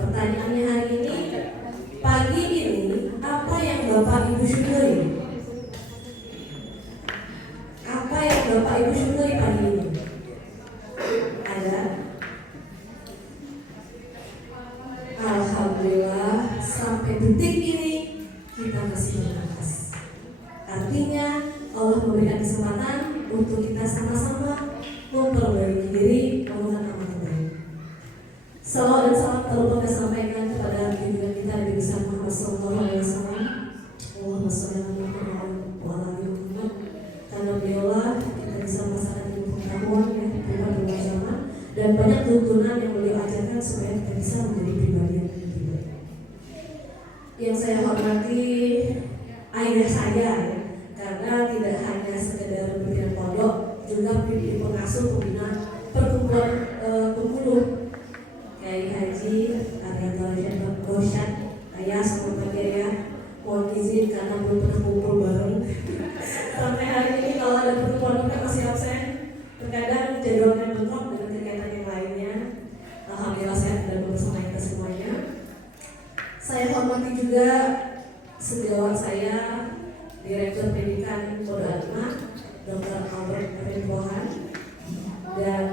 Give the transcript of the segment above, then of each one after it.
Pertanyaannya hari ini, pagi ini apa yang Bapak Ibu syukuri? Apa yang Bapak Ibu syukuri pagi ini? Ada? Alhamdulillah sampai detik ini kita masih bernafas. Artinya Allah memberikan kesempatan untuk kita sama-sama memperbaiki diri, melakukan amal baik. Salawat dan salam terlupa kita sampaikan kepada junjungan kita Nabi besar Muhammad SAW. Allahumma sholli ala Muhammad wa ala ali Muhammad. Karena beliaulah kita bisa merasakan ilmu pengetahuan yang bersama dan banyak tuntunan yang beliau ajarkan supaya kita bisa menjadi pribadi yang lebih baik. Yang saya hormati ayah saya, karena tidak hanya sekedar pimpinan pondok, juga pimpinan pengasuh pembina perkumpulan pemuluh Kiai Haji Arianto Gosyat. Ayah sama Pak mohon izin karena belum pernah kumpul bareng. Sampai hari ini kalau ada pertemuan kita masih absen. Terkadang jadwalnya bentrok dengan kegiatan yang lainnya. Alhamdulillah sehat dan bersama kita semuanya. Saya hormati juga sejawat saya, Direktur Pendidikan Pondok Al-Hikmah, Dr. Albert F. Pohan, dan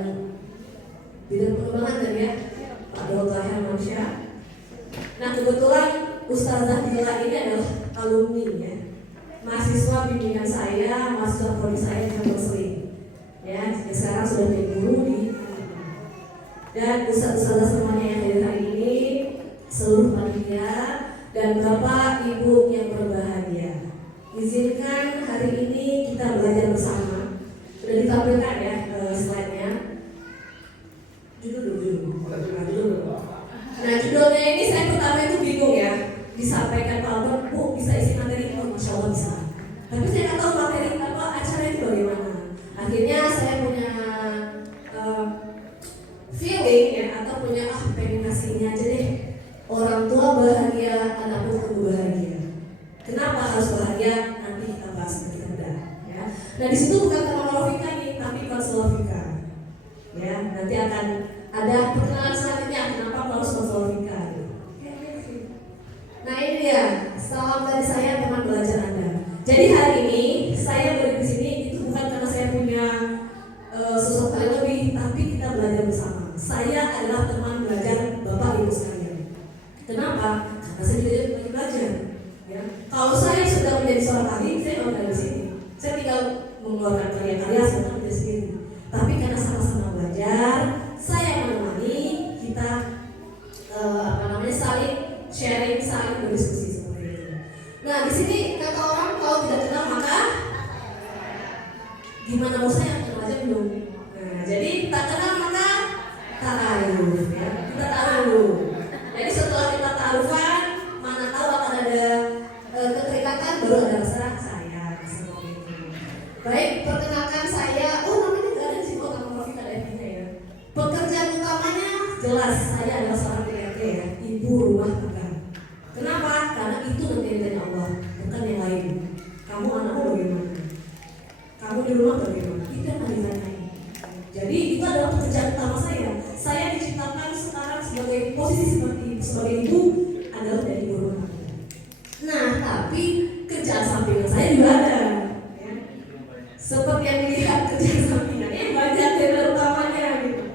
bidang pengembangan dan ya Pak Dr. Hermansyah. Nah, kebetulan Ustazah Dila ini adalah alumni ya, mahasiswa bimbingan saya, mahasiswa prodi saya yang berseling ya, sekarang sudah menjadi guru di dan ustazah semuanya yang hadir hari ini, seluruh panitia dan Bapak Ibu yang berbahagia. Izinkan hari ini kita belajar bersama. Sudah ditampilkan ya slide-nya. Judul. Nah, judulnya ini saya pertama itu bingung ya. Disampaikan Pak Albert, Bu bisa isi materi? Oh, Masya Allah bisa. Tapi saya nggak tahu materi apa acara itu bagaimana. Akhirnya saya punya feeling ya, atau punya pengen kasihnya aja deh. Orang tua bahagia, anak pun kudu bahagia. Kenapa harus bahagia? Nanti kita bahas ketika udah ya. Nah, di situ bukan tema Rofika nih, tapi konselor Fika. Ya, nanti akan ada perkenalan selanjutnya kenapa harus konselor Fika. Nah, ini dia salam dari saya teman belajar Anda. Jadi hari ini saya berdiri di sini itu bukan karena saya punya sesuatu yang lebih, tapi kita belajar bersama. Saya adalah teman belajar Bapak Ibu sekalian. Kenapa? Karena saya juga lagi belajar. Ya. Kalau saya sudah menjadi seorang ahli, saya nggak ada di sini. Saya tinggal mengeluarkan karya-karya sebenarnya di sini. Tapi karena sama-sama belajar, saya menemani kita saling sharing, saling berdiskusi seperti itu. Nah, di sini kata orang kalau tidak kenal maka gimana mau saya kenal aja belum. Nah, jadi tak kenal maka ta'aruf ya. Kita ta'aruf. Jadi setelah kita ta'arufan, mana tahu akan ada keterikatan, baru ada rasa sayang seperti itu. Baik, perkenalkan saya. Oh, namanya nggak ada di sini. Oh, nama Rofika ada ya. Pekerjaan utamanya jelas saya adalah seorang PRT ya, ibu rumah tangga. Kenapa? Karena itu nanti Allah, bukan yang lain. Kamu anakmu bagaimana? Kamu di rumah bagaimana? Itu yang akan ditanyain. Jadi itu adalah pekerjaan utama saya. Saya diciptakan sekarang sebagai posisi sebagai ibu adalah dari ibu rumah tangga. Nah, tapi kerjaan sampingan saya juga ada. Ya. Seperti yang dilihat kerjaan sampingannya banyak dari utamanya gitu.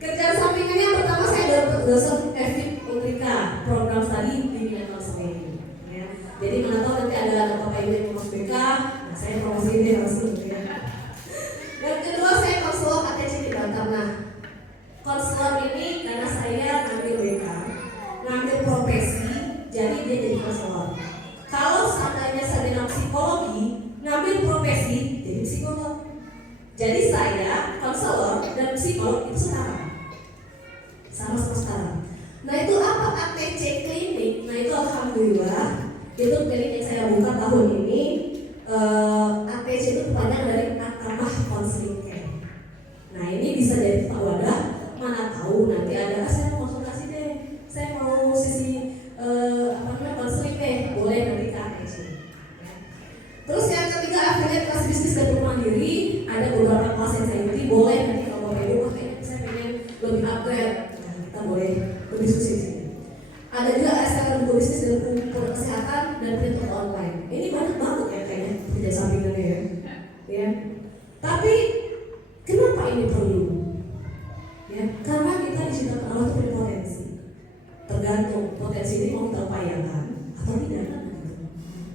Kerjaan sampingannya yang pertama saya adalah dosen FIK Utrika, program studi bimbingan konseling. Ya. Jadi mana tahu nanti ada Bapak Ibu yang mau BK, nah saya promosi dia langsung ya. Dan kedua saya konselor ATC di Batam. Nah, konselor ini karena saya ngambil BK, ngambil profesi, jadi dia jadi konselor. Kalau seandainya saya dengan psikologi, ngambil profesi jadi psikolog. Jadi saya konselor dan psikolog itu sama-sama setara. Nah, itu apa ATC klinik? Nah, itu alhamdulillah itu klinik yang saya buka tahun ini. ATC itu kepanjangan dari Atamah Counseling Care. Nah, ini bisa jadi wadah, mana tahu nanti ada saya mau konsultasi deh, saya mau sisi konseling deh, boleh nanti ke ATC. Terus yang ketiga affiliate kelas bisnis dan mandiri, ada beberapa kelas yang saya ikuti, boleh nanti kalau mau ibu saya pengen lebih upgrade, nah, kita boleh berdiskusi di sini. Ada juga ASN bisnis dan kesehatan dan print online. Ini banyak banget ya kayaknya kerja sampingannya ya. Tapi kenapa ini perlu? Ya, karena kita diciptakan Allah itu punya potensi. Tergantung potensi ini mau kita upayakan atau tidak.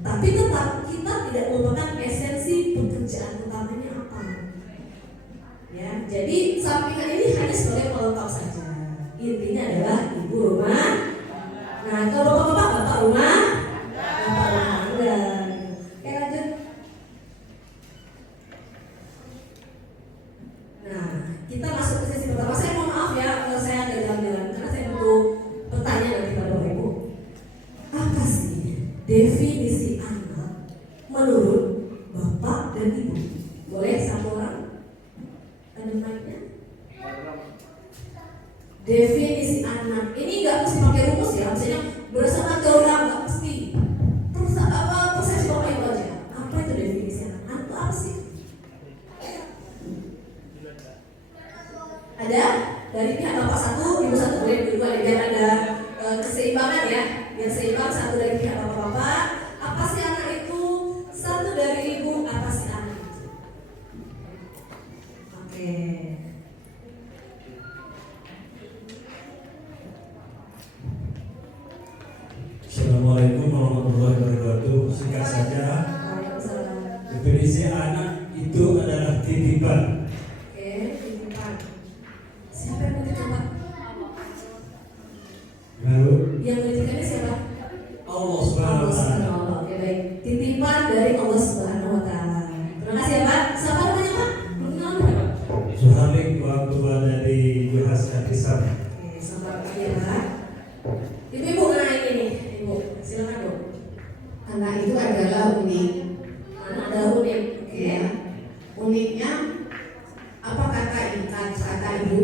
Tapi tetap kita tidak melupakan esensi pekerjaan utamanya apa. Ya, jadi sampingan ini hanya sebagai pelengkap saja. Intinya adalah ibu rumah. Nah, kalau bapak rumah, bapak rumah tangga. Oke, lanjut. Nah, kita masuk ke sesi pertama. Saya mohon maaf ya, kalau saya agak jalan-jalan karena saya butuh bertanya nanti pada Bapak Ibu. Apa sih definisi anak menurut Bapak dan Ibu? Boleh satu orang? Ada mic-nya? Definisi anak ini nggak mesti pakai rumus ya, misalnya berdasarkan teori nggak mesti. Terus apa persepsi Bapak Ibu aja? Apa itu definisi anak? Anak itu apa sih? Ada dari pihak Bapak satu, Ibu satu, boleh berdua ya, biar ada keseimbangan ya, biar seimbang. Satu dari pihak Bapak. Apa sih anak itu? Satu dari Ibu, apa sih anak itu? Oke. Assalamualaikum warahmatullahi wabarakatuh. Singkat saja, definisi anak itu adalah titipan. Oke, titipan. Siapa yang menitipkan, Pak? Lalu Yang menitipkannya siapa? Allah Subhanahu wa Ta'ala. Oke, baik. Titipan dari Allah Subhanahu wa Ta'ala. Terima kasih ya, Pak. Siapa namanya, Pak? Perkenalan Pak. Suhalik wa tua dari Yuhas Hadisam. Oke, selamat pagi ya, Pak. Ibu-ibu kenal ini nih, Ibu. Silakan, Bu. Anak itu adalah unik. Anak adalah unik. Oke. Ya. Uniknya apa kata ibu,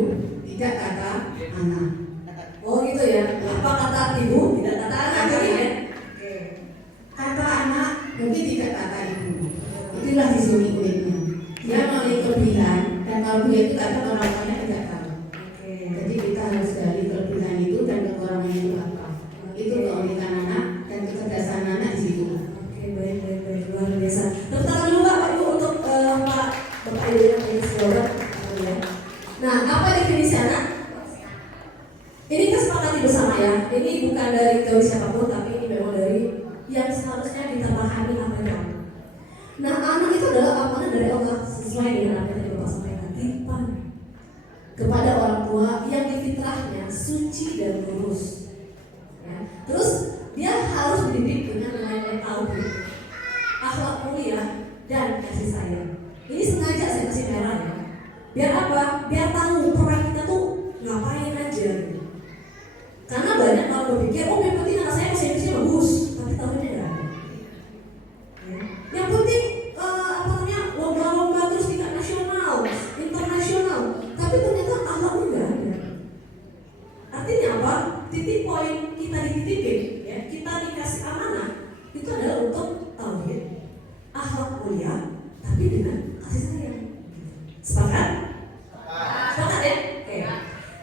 tidak kata anak. Oh gitu ya. Apa kata ibu, tidak kata anak gitu ya. Oke. Kata anak mungkin tidak kata ibu. Itulah di sini uniknya. Dia memiliki kelebihan dan kalau dia itu kadang orang lainnya tidak tahu. Oke. Jadi kita harus gali kelebihan itu dan kekurangannya itu apa. Itu keunikan anak dan kecerdasan anak di situ. Oke, baik, luar biasa. Tepuk tangan dulu Pak Ibu untuk Pak Bapak Ibu yang ini sekolah. Nah, apa definisi anak? Ini kesepakatan bersama ya. Ini bukan dari teori siapapun, tapi ini memang dari yang seharusnya ditambahkan apa yang. Nah, anak itu adalah amanah dari Allah sesuai dengan apa yang Bapak sampaikan. Titipan kepada orang tua yang di fitrahnya suci dan lurus. Ya. Terus dia harus dididik dengan nilai-nilai tauhid, akhlak mulia dan kasih sayang. Ini sengaja saya kasih merah ya. Biar apa? Biar tahu peran kita tuh ngapain aja. Karena banyak orang berpikir, oh yang penting anak saya masih bagus, tapi tahunya enggak ada. Ya. Yang penting lomba-lomba terus tingkat nasional, internasional, tapi ternyata akhlaknya enggak ada. Artinya apa? Titik poin kita dititipin, ya, kita dikasih amanah itu adalah untuk tauhid, akhlak mulia, tapi dengan kasih sayang. Sepakat? Sepakat ya? Oke.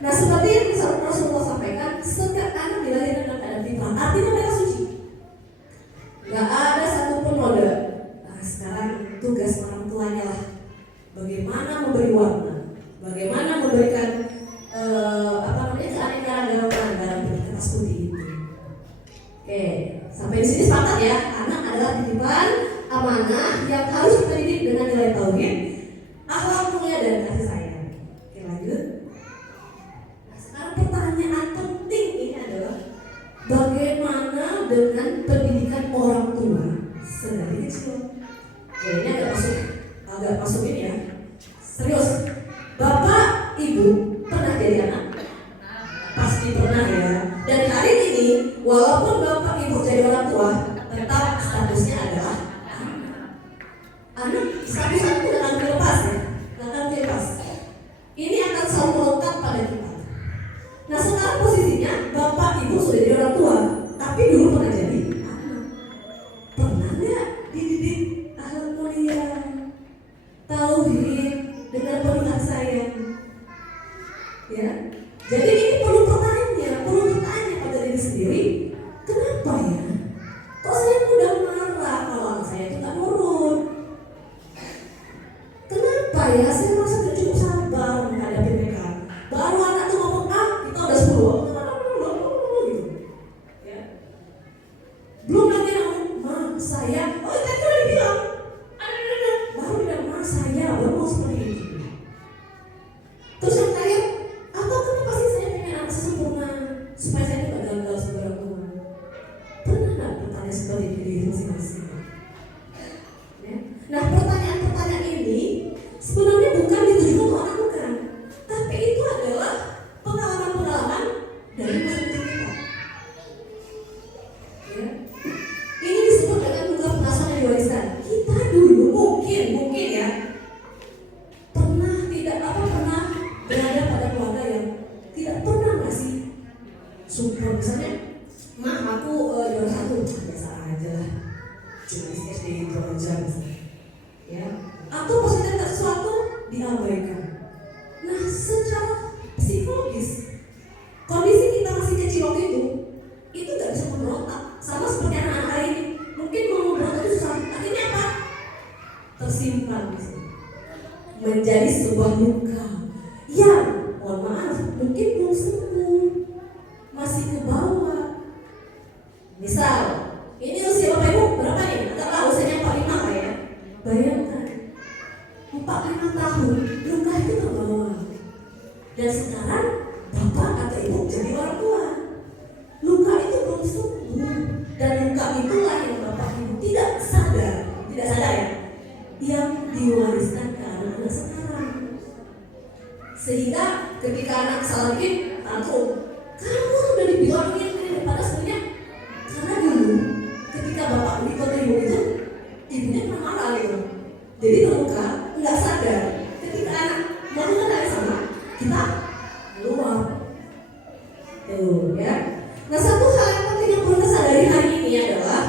Nah, seperti yang Rasulullah sampaikan, setiap anak dilahirkan dalam keadaan fitrah, artinya mereka suci. Gak ada satupun noda. Nah, sekarang tugas orang tuanya lah, bagaimana memberi warna, bagaimana memberikan keanekaragaman dalam kertas putih itu. Oke, sampai di sini sepakat ya. Anak adalah titipan amanah yang harus kita didik dengan nilai tauhid, akhlak mulia dan kasih sayang. Oke, lanjut. Nah, sekarang pertanyaan penting ini adalah bagaimana dengan pendidikan orang tua sedari kecil. Oke, ini agak masuk ini ya. Serius. Bapak, Ibu pernah jadi anak? Pasti pernah ya. Dan hari ini walaupun Bapak Ibu jadi orang tua, tetap statusnya adalah anak. Statusnya itu akan dilepas ya, akan dilepas. Ini akan selalu melekat pada kita. Nah, sekarang posisinya Bapak Ibu sudah jadi orang tua, tapi dulu pernah jadi anak. Pernah nggak dididik akhlak mulia, tauhid dengan penuh kasih sayang? Ya. Jadi ini perlu bertanya pada diri sendiri supaya saya tidak gagal saudaraku. Pernah nggak bertanya seperti itu diri masing-masing? Ya. Nah, pertanyaan-pertanyaan ini sebenarnya bukan ditujukan untuk anak bukan, tapi itu adalah pengalaman-pengalaman dari masa kecil kita. Ya. Ini disebut dengan luka pengasuhan yang diwariskan. Kita dulu mungkin ya pernah berada pada keluarga yang tidak pernah ngasih support. Misalnya, "Ma, aku juara 1, biasa aja lah, cuma SD itu aja," misalnya. Ya. Atau pas kita minta sesuatu diabaikan. Nah, secara psikologis kondisi kita masih kecil waktu itu gak bisa memberontak. Sama seperti anak-anak hari ini, mungkin mau memberontak itu susah. Akhirnya apa? Tersimpan di sini, menjadi sebuah luka yang, mohon maaf, mungkin belum sembuh, masih ke bawah. Misal, ini usia Bapak Ibu berapa nih? Anggaplah usianya 45 lah ya. Bayangkan 45 tahun luka itu terbawa. Dan sekarang Bapak atau Ibu jadi orang tua. Luka itu belum sembuh. Dan luka itulah yang Bapak Ibu tidak sadar ya, yang diwariskan ke anak-anak sekarang. Sehingga ketika anak salah dikit, tantrum, "Kamu sudah dibilangin ini," padahal sebenarnya karena dulu ketika Bapak ikut Ibu itu, ibunya pernah marah gitu. Jadi terluka, nggak sadar. Ketika anak melakukan hal yang sama, kita keluar. Tuh ya. Nah, satu hal yang penting yang perlu kita sadari hari ini adalah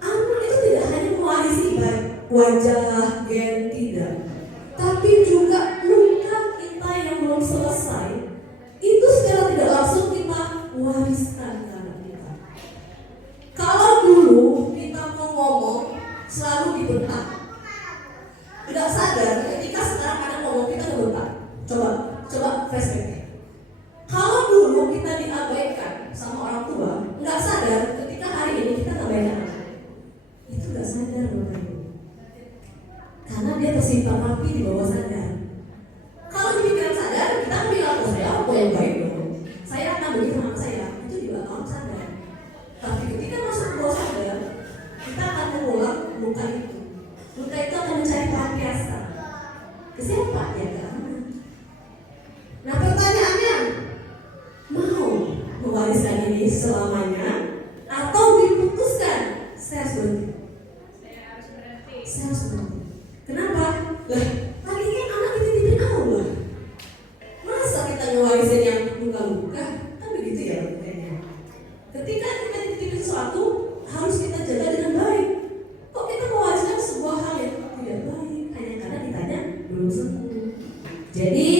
anak itu tidak hanya mewarisi baik wajah, gen, tidak, tapi juga luka kita yang belum selesai. Itu secara tidak langsung kita wariskan ke anak kita. Kalau dulu kita mau ngomong selalu dibentak, tidak sadar ketika sekarang anak ngomong kita dibentak. Coba flashback. Kalau dulu kita diabaikan sama orang tua, nggak sadar ketika hari ini kita ngabaikan anak. Itu nggak sadar Bapak Ibu. Karena dia tersimpan rapi di bawah sadar. Kalau di pikiran sadar, kita akan bilang, "Oh, saya aku yang baik dong, saya akan begitu sama saya." Itu juga orang sadar. Tapi ketika masuk ke bawah sadar, kita akan mengulang luka itu. Luka itu akan mencari pelampiasan. Ke siapa? Ya ke anak. Nah, pertanyaannya, mau mewariskan ini selamanya atau diputuskan? Saya harus berhenti. Kenapa? Lah, tadi kan anak dititipin Allah. Masa kita ngewarisin yang luka-luka? Kan begitu ya kayaknya. Ketika kita dititipin sesuatu, harus kita jaga dengan baik. Kok kita mewariskan sebuah hal yang tidak baik hanya karena kitanya belum sembuh? Jadi,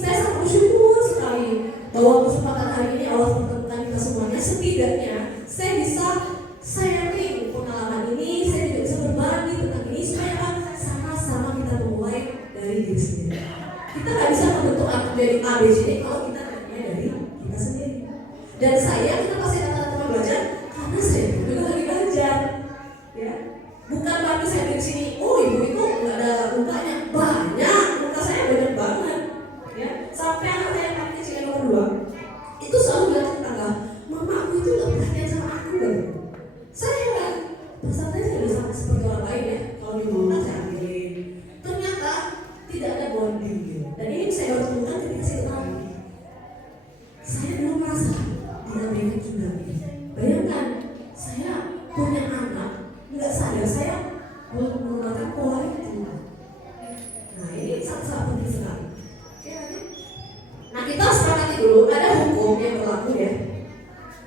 saya sangat bersyukur sekali bahwa kesempatan hari ini Allah mempertemukan kita semuanya. Setidaknya saya bisa sharing pengalaman ini, saya juga bisa berbagi tentang ini supaya sama-sama kita memulai dari diri sendiri. Kita nggak bisa membentuk anak dari A, B, C, D kalau kita tidak mulai dari kita sendiri. Dan saya, kenapa saya katakan teman belajar? Karena saya juga lagi belajar. Ya, bukan berarti saya di sini, "Oh, ibu itu nggak ada lukanya." Banyak, luka saya banyak banget. Ya, sampai anak saya yang paling kecil yang nomor 2 itu selalu bilang ke tetangga, "Mama, aku itu nggak perhatian sama aku kan." Saya heran, perasaan saya bisa seperti orang lain ya. Kalau di rumah saya ambilin, ternyata tidak ada bonding gitu. Dan ini saya baru temukan ketika saya tahu. Saya belum merasa diabaikan juga. Bayangkan, saya punya anak, nggak sadar saya belum menggunakan pola itu. Nah, ini sangat penting sekali. Nah, kita sepakati dulu ada hukum yang berlaku ya.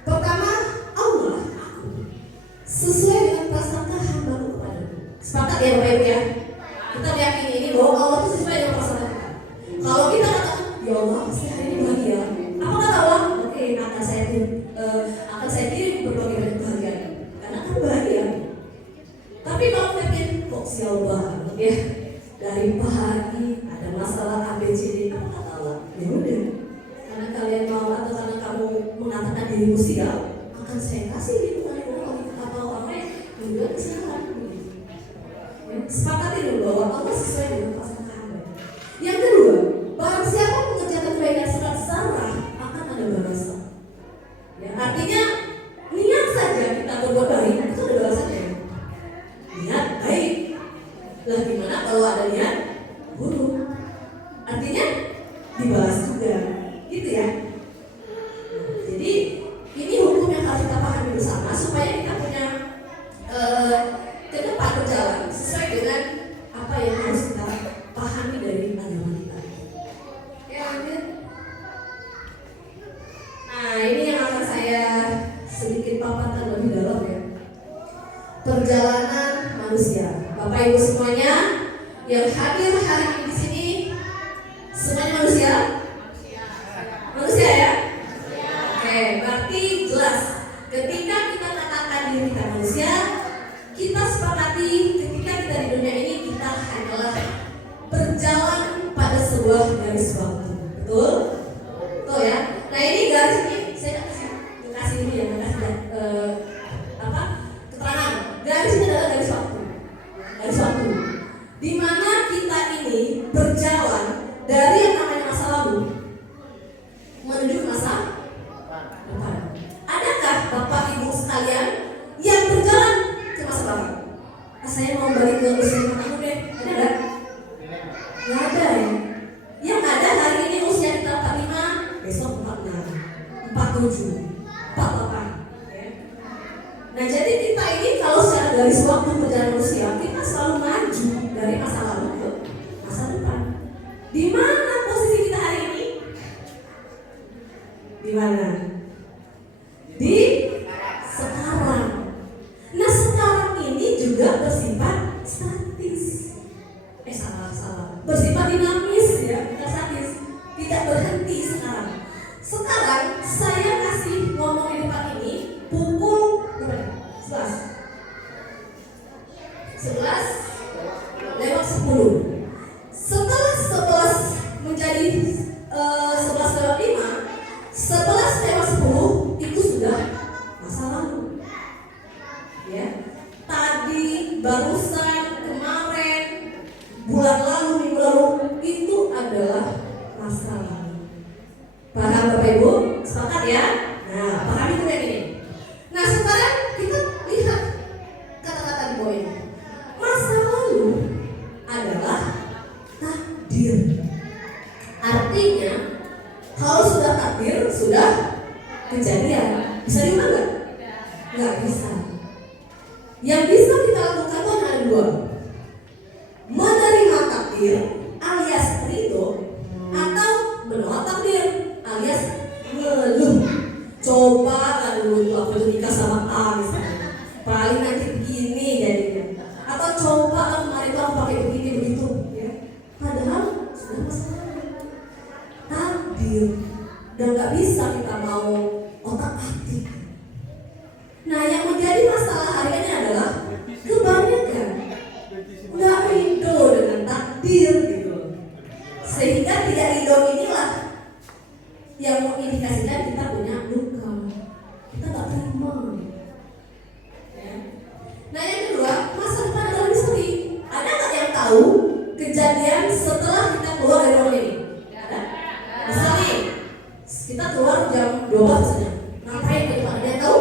Pertama, Allah sesuai dengan prasangka hamba-Mu kepadamu. Sepakat ya Bapak Ibu ya? Kita meyakini ini bahwa Allah itu sesuai dengan prasangka kita. Kalau kita katakan, "Ya Allah, pasti hari ini bahagia." Apa kata Allah? Oke, akan saya kirim berbagai macam kebahagiaan. Karena kan bahagia. Tapi kalau mungkin kok sial banget ya, dari pagi ada masalah A, B, C, D, apa kata Allah? Ya udah, karena kalian mau atau karena kamu mengatakan dirimu sial, akan saya kasih lingkungan atau apa yang juga kesalahan. Ya, sepakati dulu bahwa Allah sesuai dengan prasangka hamba. Yang kedua, barang siapa mengerjakan kebaikan secara akan ada balasan. Artinya niat saja kita berbuat baik itu ada balasannya. Niat baik. Lah gimana kalau ada niat buruk? Artinya dibalas juga, gitu ya. Jadi ini hukum yang harus kita pahami bersama supaya kita punya ke depan berjalan sesuai dengan apa yang harus kita pahami dari agama kita. Oke, lanjut. Nah, ini yang akan saya sedikit paparkan lebih dalam ya. Perjalanan manusia. Bapak Ibu semuanya yang hadir hari ini di sini, semuanya manusia? Manusia ya? Oke, berarti jelas ketika kita katakan diri kita manusia, kita sepakati ketika kita di dunia ini kita hanyalah berjalan pada sebuah garis waktu. Betul? Betul ya? Nah ini garis ini saya kasih ini ya, kasih keterangan. Garis ini adalah garis waktu. Garis waktu. Di mana kita ini berjalan dari yang namanya masa lalu menuju ke masa depan. Adakah Bapak Ibu sekalian yang berjalan ke masa depan? Saya mau balik ke usia 5 tahun deh. Ada nggak? Nggak ada ya. Yang ada hari ini usia kita 45, besok 46, 47, 48. Ya. Nah jadi kita ini kalau secara garis waktu perjalanan usia kita selalu maju dari masa lalu ke masa depan. Di mana posisi kita hari ini? Di mana? Di sekarang. Nah sekarang ini juga bersifat statis. Salah. Bersifat dinamis ya, bukan statis. Tidak berhenti sekarang. Sekarang saya kasih ngomong di depan ini pukul berapa? 11:10. Setelah 11 menjadi 11:05, 11:10 itu sudah masa lalu. Ya. Tadi, barusan, kemarin, bulan lalu, minggu lalu itu adalah masa lalu. Paham Bapak Ibu? Sepakat ya? Nah, pahami juga ini. Nah, sekarang kita lihat kata-kata di bawah ini. Masa lalu adalah takdir. Artinya, kalau sudah takdir, sudah kejadian. Bisa diubah nggak? Nggak bisa. Yang bisa kita lakukan itu hanya dua. Menerima takdir alias ridho, atau menolak takdir alias ngeluh. Coba lah dulu aku tuh nikah sama A misalnya, paling nanti begini jadinya. Atau coba lah kemarin tuh aku pakai begini begitu ya. Padahal sudah masalah takdir dan nggak bisa kita mau otak atik. Nah yang menjadi masalah hari ini adalah kebanyakan nggak ridho dengan takdir gitu, sehingga tidak ridho inilah yang mengindikasikan kita punya luka, kita nggak terima ya. Nah yang kedua, masa depan adalah misteri. Ada nggak yang tahu kejadian setelah kita keluar dari ruangan ini? Ada? Misalnya kita keluar jam 12 misalnya, ngapain ke depan? Ada yang tahu?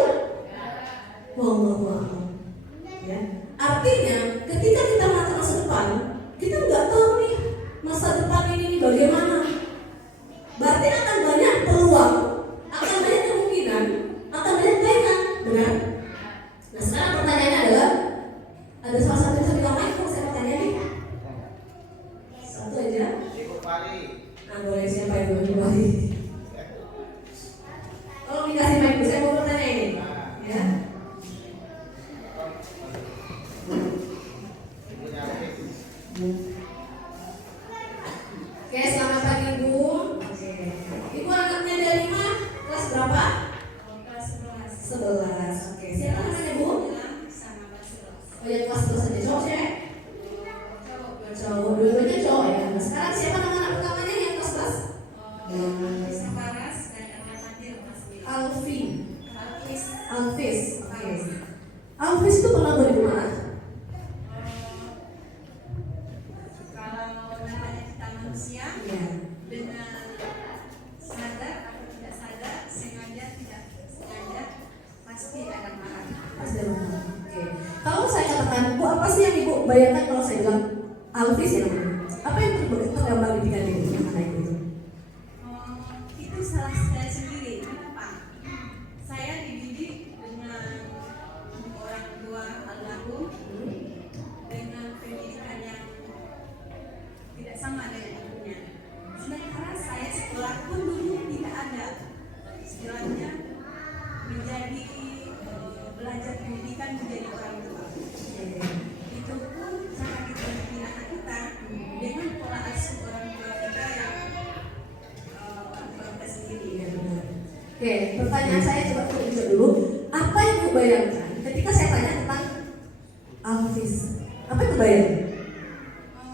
Wallahu a'lam. Ya. Artinya ketika kita melihat masa depan, kita nggak tahu nih masa depan ini bagaimana. Berarti akan banyak peluang, akan banyak kemungkinan, akan banyak kaitan, benar? Nah sekarang pertanyaannya adalah, ada salah satu yang bisa bilang Mike, kalau saya mau tanya nih, satu aja. Nah boleh siapa yang mau kembali? Tolong dikasih mic, saya mau bertanya ini, ya. Oke, selamat pagi Ibu. Oke. Ibu anaknya dari mana? Kelas berapa? Kelas 11. Oke, siapa namanya Bu? Oh ya, kelas 11 aja. Cowok cewek? Cowok. Dua-duanya cowok ya. Nah, sekarang siapa nama anak pertamanya yang kelas 11? Alfi. Alfis. Oke. Alfis itu pernah bagaimana? Dengan sadar atau tidak sadar, sengaja tidak sengaja saya katakan, Bu, apa sih yang Ibu bayangkan kalau saya bilang Alvis ya namanya? Apa yang tergambar di pikiran Ibu mengenai itu? Itu salah saya sendiri. Kenapa? Saya dididik dengan orang tua almarhum dengan pendidikan yang tidak sama dengan ibunya. Sementara saya sekolah pun dulu tidak ada istilahnya menjadi belajar pendidikan menjadi orang tua. Itu pun cara kita mendidik anak kita dengan pola asuh orang tua kita yang kita sendiri. Iya benar. Oke, pertanyaan saya coba tunjuk dulu. Apa yang Ibu bayangkan ketika saya tanya tentang Alvis? Apa yang terbayang?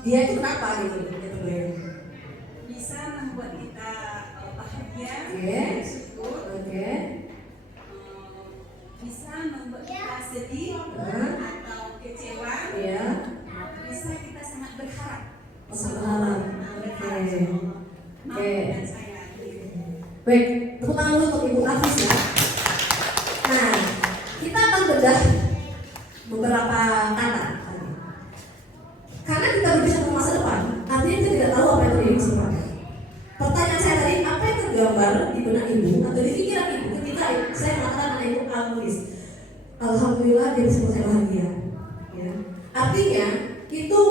Dia itu kenapa gitu? Dia terbayang. Bisa membuat kita bahagia, Oke. bersyukur, Oke. bisa membuat kita sedih atau kecewa, Iya. bisa kita sangat berharap. Berharap. Berharap Oke. sama Allah. Oke. Maafkan saya. Baik, tepuk tangan dulu untuk Ibu Alvis ya. Nah, kita akan bedah beberapa kata. Karena kita berbicara tentang masa depan, artinya kita tidak tahu apa yang terjadi di masa depan. Pertanyaan saya tadi, apa yang tergambar di benak Ibu atau di pikiran Ibu ketika saya mengatakan anak Ibu Alvis? Alhamdulillah dia bisa saya bahagia. Ya. Artinya itu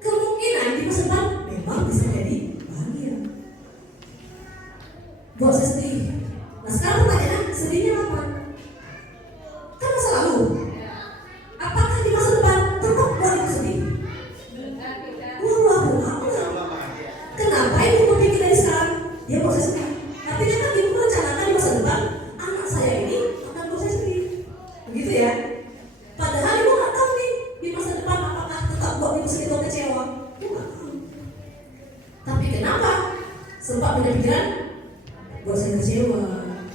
kemungkinan di masa depan memang bisa jadi bahagia. Buat saya sedih. Nah sekarang pertanyaannya, sedihnya apa? Kan masa lalu. Apakah di masa depan tetap buat Ibu sedih? Wallahu a'lam. Kenapa Ibu berpikir dari sekarang? Dia buat saya sedih. Artinya kan Ibu merencanakan di masa depan anak saya ini akan buat saya sedih. Begitu ya? Padahal Ibu nggak tahu nih di masa depan apakah tetap buat Ibu sedih atau kecewa. Ibu nggak tahu. Tapi kenapa? Sempat punya pikiran buat saya kecewa,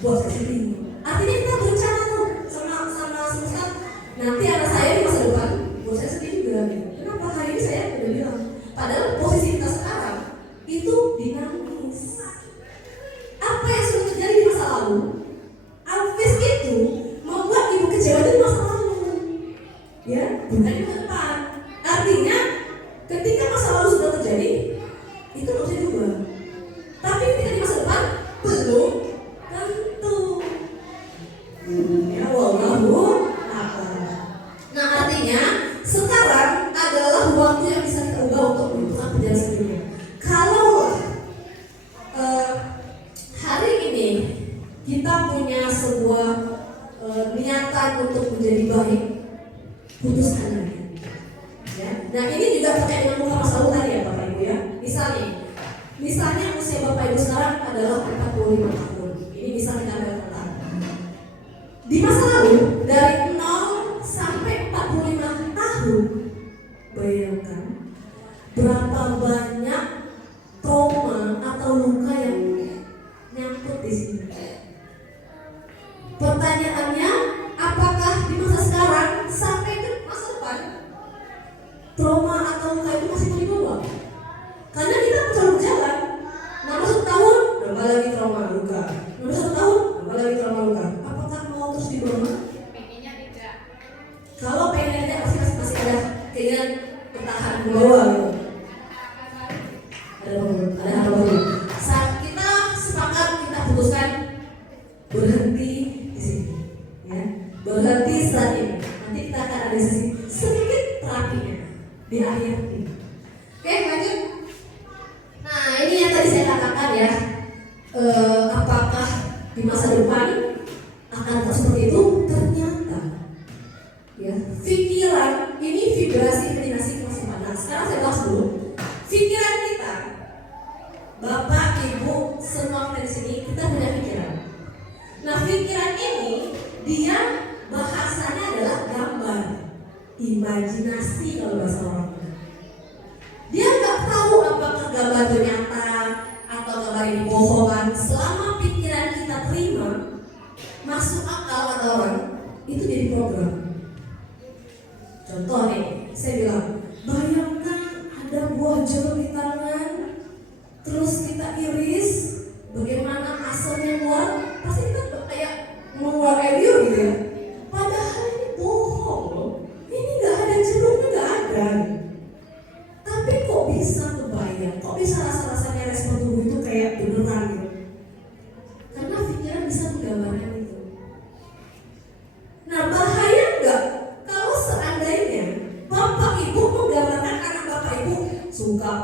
buat saya sedih. Artinya kita berencana tuh sama semesta. Nanti anak saya di masa depan buat saya sedih juga. Kenapa hari ini saya udah bilang? Padahal posisi kita sekarang itu dinamis. Apa yang sudah terjadi di masa lalu, Alvis itu membuat Ibu kecewa di masa lalu, ya, bukan di masa depan. Artinya ketika masa lalu sudah terjadi, itu nggak bisa diubah. Tapi ketika di masa depan belum tentu. Ya wallahu a'lam. Nah artinya sekarang adalah waktu yang bisa kita ubah untuk menentukan perjalanan selanjutnya. Kalau hari ini kita punya sebuah niatan untuk menjadi baik, putuskan lagi. Ya. Nah ini juga terkait dengan muka masa lalu tadi ya Bapak Ibu ya. Misalnya usia Bapak Ibu sekarang adalah 45 tahun. Ini bisa kita ambil total. Di masa lalu dari 0 sampai 45 tahun, bayangkan berapa banyak trauma atau luka yang nyangkut di sini. Pertanyaannya, apakah di masa sekarang sampai ke masa depan trauma atau luka itu masih mau dibawa? Karena kita selalu berjalan. Nambah 1 tahun, nambah lagi trauma luka. Nambah 1 tahun, nambah lagi trauma luka. Apakah mau terus dibawa? Pengennya tidak. Kalau pengennya masih ada keinginan bertahan di bawah gitu. Ada hal baru. Saat kita sepakat kita putuskan berhenti di sini, ya. Berhenti saat ini. Nanti kita akan ada sesi sedikit terapinya di akhir ini. Oke, lanjut. Nah, ini yang tadi saya katakan ya. Apakah di masa depan akan seperti itu? Ternyata ya, pikiran ini vibrasi imajinasi masih mana. Sekarang saya bahas dulu. Pikiran kita, Bapak, Ibu, semua di sini kita punya pikiran. Nah, pikiran ini dia bahasanya adalah gambar, imajinasi kalau bahasa orang. Dia nggak tahu apakah gambar itu nyata atau gambar ini bohongan. Selama pikiran kita terima, masuk akal kata orang, itu jadi program. Contoh nih, saya bilang, bayangkan ada buah jeruk di tangan, terus kita iris, bagaimana asalnya keluar, pasti kita kayak mengeluarkan air liur gitu ya. Padahal ini bohong loh, ini nggak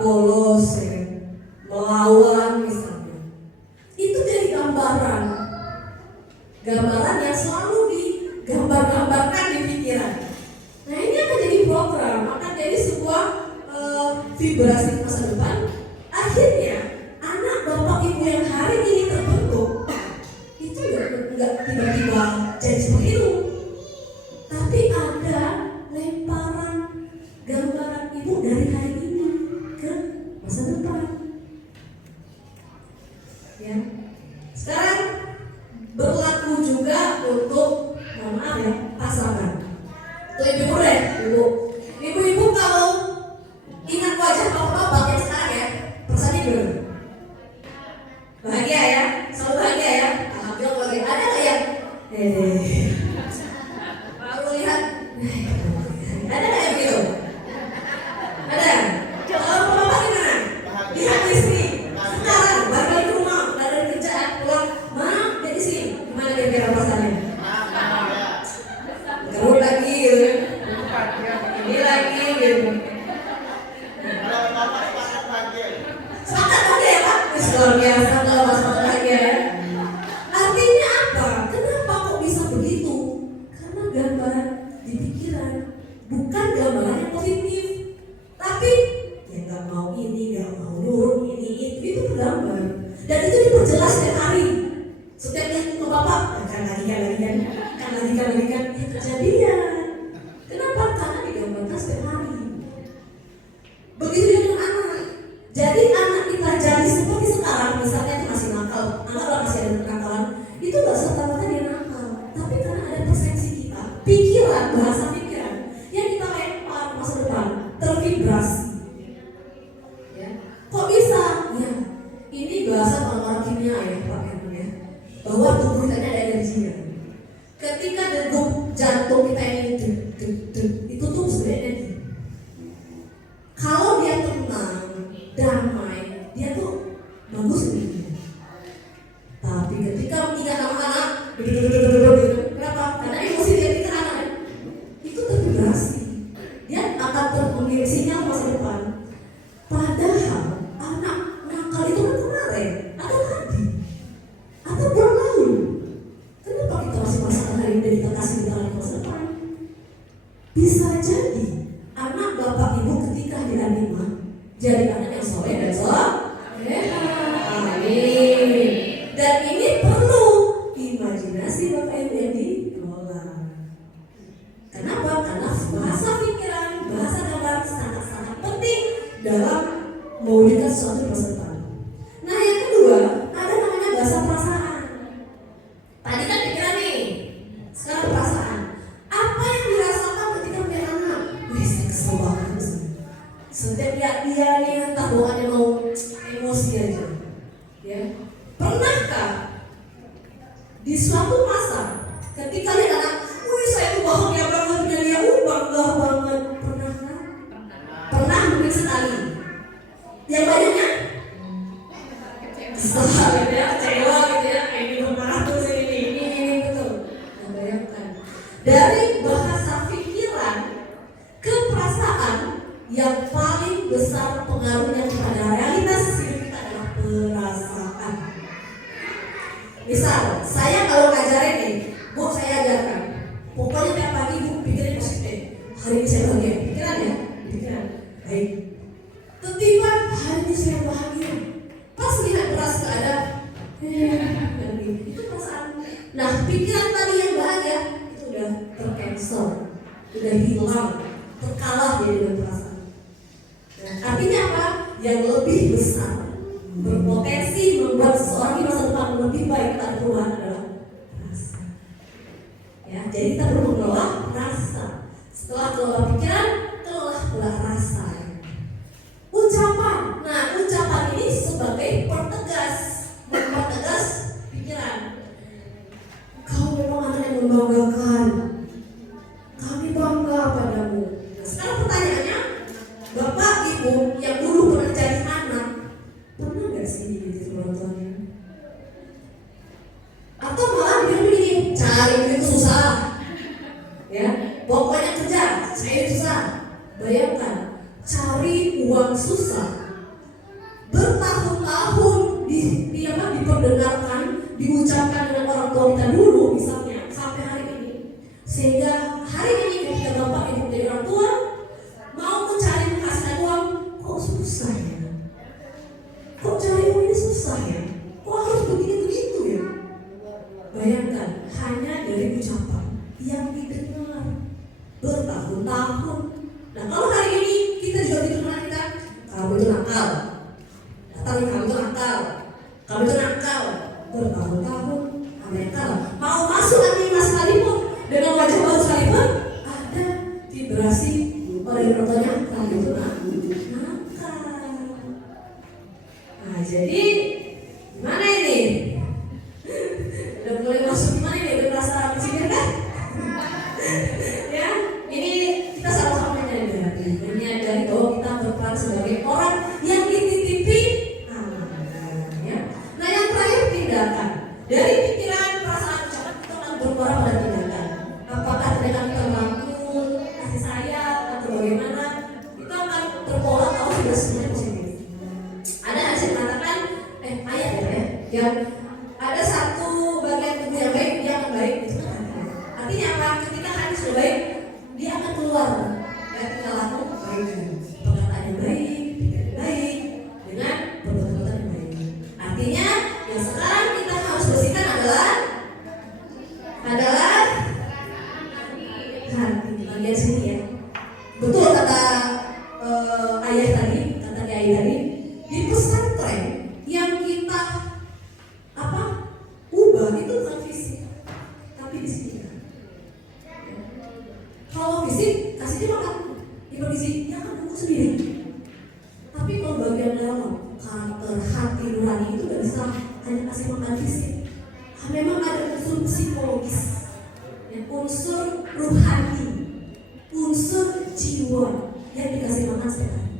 bolos, ya, melawan misalnya. Itu jadi gambaran yang selalu digambar-gambarkan di pikiran. Nah ini akan jadi program, akan jadi sebuah vibrasi masa depan. Akhirnya anak bapak ibu yang hari ini terbentuk itu nggak tiba-tiba jadi seperti itu, tapi ada lemparan gambaran ibu dari hari ini ke masa depan. Ya, sekarang berlaku juga untuk, mohon maaf ya, pasangan. Tuh ibu deh, ibu kalau ingat wajah bapak-bapak yang sekarang ya, persani dulu. Bahagia ya, selalu bahagia ya. Alhamdulillah bahagia. Ada nggak yang baru lihat? Ada nggak yang begitu? Ada. Kalau bapak gimana? Lihat istri sekarang baru balik ke rumah, baru dari kerjaan pulang, maaf dia di sini. Gimana kira-kira perasaannya? Garut lagi gitu. Ini lagi gitu. Sepakat oke ya Pak? Luar biasa kalau Mas bahagia ya. Artinya apa? Kenapa kok bisa begitu? Karena gambaran di pikiran bukan gambaran yang positif, tapi yang nggak mau ini, nggak mau nurut ini itu bergambar, dan itu diperjelas setiap hari. Setiap lihat ke bapak, kan lagi itu kejadian. Kenapa? Karena digambarkan setiap hari. Begitu dengan anak. Jadi anak kita jadi seperti sekarang, misalnya itu masih nakal, anggaplah masih ada kenakalan, itu nggak serta-merta dia nakal, tapi karena ada persepsi kita, pikiran, bahasa pikiran yang kita lempar masa depan tervibrasi. Ya. Kok bisa? Ya, ini bahasa orang-orang kimia ya Pak Herman ya, bahwa tubuh kita ada energinya. Ketika degup jantung kita ini itu tuh sebenarnya energi. Kalau dia tenang, damai, dia tuh bagus ini. Tapi ketika mengingat anak-anak, kenapa? Karena emosi dia pikir anak itu tervibrasi. Dia akan terpengaruh sinyal masa depan. Padahal anak nakal itu kan kemarin, atau tadi, atau bulan lalu. Kenapa kita masih merasakan hari ini dan kita kasih kita lagi masa depan? Bisa jadi anak bapak ibu ketika dianima jadi anak yang soleh dan amin. Dan ini perlu imajinasi bapak ibu yang dikelola. Kenapa? Karena bahasa pikiran, bahasa gambar sangat-sangat penting dalam mewujudkan sesuatu masa depan. Nah yang kedua ada namanya bahasa perasaan. Tadi kan pikiran nih, sekarang perasaan. Apa yang dirasakan ketika punya anak? Wih, saya kesel banget. Setiap dia nih entah bawaannya mau emosi aja. Ya, pernahkah di suatu masa ketika lihat anak, wih saya tuh bahagia banget punya dia, bangga banget. Pernahkah? Pernah mungkin sekali. Yang banyaknya kesel gitu ya, kecewa gitu ya, ini beratus ini betul. Nah, bayangkan dari bahasa pikiran ke perasaan yang paling besar pengaruhnya kepada realitas hidup kita adalah perasaan. Misal, saya kalau ngajarin nih, Bu saya ajarkan, pokoknya tiap pagi Bu pikirin positif. Hari ini saya bahagia, pikiran ya, pikiran. Baik. Tiba-tiba hari ini saya bahagia. Pas lihat beras keadaan, itu perasaan. Nah, pikiran tadi yang bahagia itu udah tercancel, udah hilang, terkalah dia dengan perasaan. Nah, artinya apa? Yang lebih besar berpotensi membuat seseorang di masa depan lebih baik pada perubahan adalah rasa. Ya, jadi kita perlu mengelola rasa. Setelah kelola pikiran, kelola pula rasa. Ucapan. Nah, ucapan ini sebagai pertegas, mempertegas pikiran. Kau memang anak yang membanggakan. Kami bangga padamu. Nah, sekarang pertanyaannya, Bapak Ibu yang dulu pernah jadi anak, pernah nggak sih dididik orang tuanya? Atau malah dia begini, cari duit susah, ya, pokoknya kerja, saya susah. Bayangkan, cari uang susah bertahun-tahun diperdengarkan, diucapkan dengan orang tua kita dulu misalnya sampai hari ini, sehingga hari ini ketika bapak ibu dari orang tua mau mencari penghasilan uang, kok susah ya? Kok cari uang ini susah ya? Kok harus begitu ya? Bayangkan, hanya dari ucapan yang didengar bertahun-tahun. Nah kalau hari ini kita juga dikenalkan, kamu itu nakal, kamu itu nakal, kamu itu nakal, bertahun-tahun, mereka mau masuk lagi mas sekalipun dengan wajah baru sekalipun ada vibrasi oleh orang tuanya, kamu itu nakal. Nah jadi gimana ini? Udah mulai masuk gimana ini? Udah merasa berpikir kan? Ya, ini kita sama-sama menyadari bahwa kita berperan sebagai orang yang dititipi amanah. Ya. Nah yang terakhir tindakan. Dari pikiran, perasaan, ucapan kita akan berperan pada tindakan. Apakah tindakan kita merangkul, kasih sayang atau bagaimana? Kita akan terpola kalau sudah semuanya positif. Ada hasil mengatakan, ayat ya, yang ada satu bagian tubuh yang baik, dia akan baik. Itu kan ada. Artinya apa? Ketika hati sudah baik, dia akan keluar. Ya, tinggal laku baik, perkataan yang baik, pikiran yang baik, dengan perbuatan yang baik. Artinya yang sekarang kita harus bersihkan adalah hati. Bagian sini ya. Betul kata ayah tadi, kata kiai tadi, di pesantren yang kita ubah itu bukan fisik, tapi di sini kan. Kalau fisik kasih dia makan, gizi dia akan tumbuh sendiri. Tapi kalau bagian dalam karakter hati nurani itu gak bisa hanya kasih makan fisik. Memang ada unsur psikologis, unsur rohani, unsur jiwa yang dikasih makan setiap hari.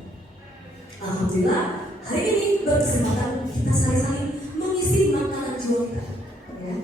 Alhamdulillah hari ini berkesempatan kita saling-saling mengisi makanan jiwa kita. Ya.